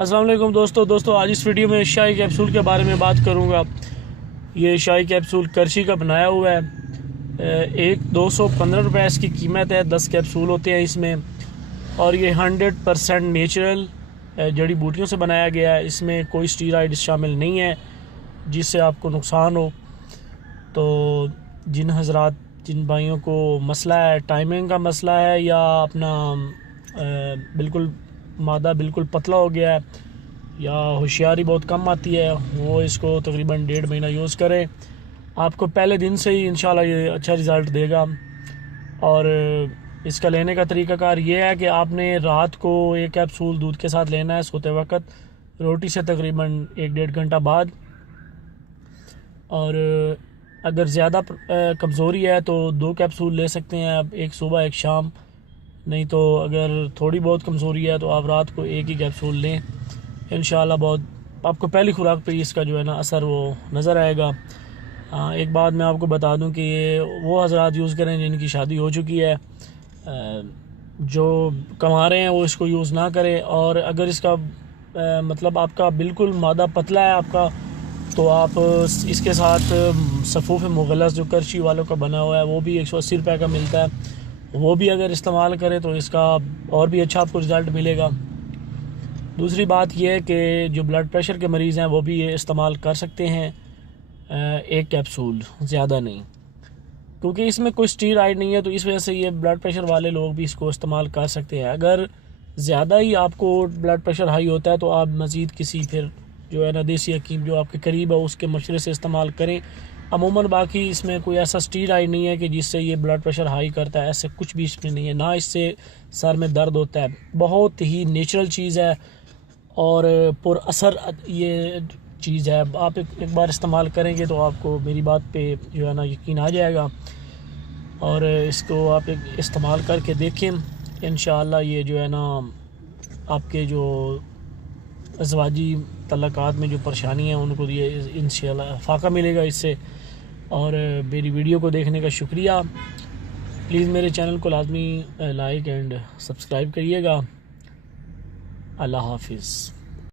अस्सलाम वालेकुम दोस्तों आज इस वीडियो में शाही कैप्सूल के बारे में बात करूंगा। ये शाही कैप्सूल करशी का बनाया हुआ है। एक 215 रुपये इसकी कीमत है। 10 कैप्सूल होते हैं इसमें और ये 100% नेचुरल जड़ी बूटियों से बनाया गया है। इसमें कोई स्टीरॉइड शामिल नहीं है जिससे आपको नुकसान हो। तो जिन भाइयों को मसला है, टाइमिंग का मसला है या अपना बिल्कुल मादा बिल्कुल पतला हो गया है या होशियारी बहुत कम आती है, वो इसको तकरीबन 1.5 महीना यूज़ करें। आपको पहले दिन से ही इंशाल्लाह ये अच्छा रिज़ल्ट देगा। और इसका लेने का तरीक़ाकार ये है कि आपने रात को एक कैप्सूल दूध के साथ लेना है सोते वक्त, रोटी से तकरीबन 1-1.5 घंटा बाद। और अगर ज़्यादा कमज़ोरी है तो 2 कैप्सूल ले सकते हैं आप, एक सुबह एक शाम। नहीं तो अगर थोड़ी बहुत कमज़ोरी है तो आप रात को एक ही कैप्सूल लें। इंशाल्लाह बहुत आपको पहली खुराक पे इसका जो है ना असर वो नज़र आएगा। एक बात मैं आपको बता दूं कि ये वो हज़रात यूज़ करें जिनकी शादी हो चुकी है, जो कमा रहे हैं वो इसको यूज़ ना करें। और अगर इसका मतलब आपका बिल्कुल मादा पतला है आपका, तो आप इसके साथ सफ़ूफ़ मुग़ल्लस जो करशी वालों का बना हुआ है वो भी 180 रुपये का मिलता है, वो भी अगर इस्तेमाल करें तो इसका और भी अच्छा आपको रिज़ल्ट मिलेगा। दूसरी बात यह है कि जो ब्लड प्रेशर के मरीज़ हैं वो भी ये इस्तेमाल कर सकते हैं, एक कैप्सूल, ज़्यादा नहीं, क्योंकि इसमें कोई स्टीरॉइड नहीं है। तो इस वजह से ये ब्लड प्रेशर वाले लोग भी इसको इस्तेमाल कर सकते हैं। अगर ज़्यादा ही आपको ब्लड प्रेशर हाई होता है तो आप मज़ीद किसी फिर जो है ना देसी हकीम जो आपके करीब है उसके मशवरे से इस्तेमाल करें। अमूमन बाकी इसमें कोई ऐसा स्टीरॉइड नहीं है कि जिससे ये ब्लड प्रेशर हाई करता है, ऐसे कुछ भी इसमें नहीं है। ना इससे सर में दर्द होता है, बहुत ही नेचुरल चीज़ है और पुर असर ये चीज़ है। आप एक बार इस्तेमाल करेंगे तो आपको मेरी बात पे जो है ना यकीन आ जाएगा। और इसको आप इस्तेमाल करके देखें, इंशाअल्लाह ये जो है ना आपके जो अज़वाजी तल्लुकात में जो परेशानी है उनको ये इंशाअल्लाह फ़ाका मिलेगा इससे। और मेरी वीडियो को देखने का शुक्रिया। प्लीज़ मेरे चैनल को लाजमी लाइक एंड सब्सक्राइब करिएगा। अल्लाह हाफिज़।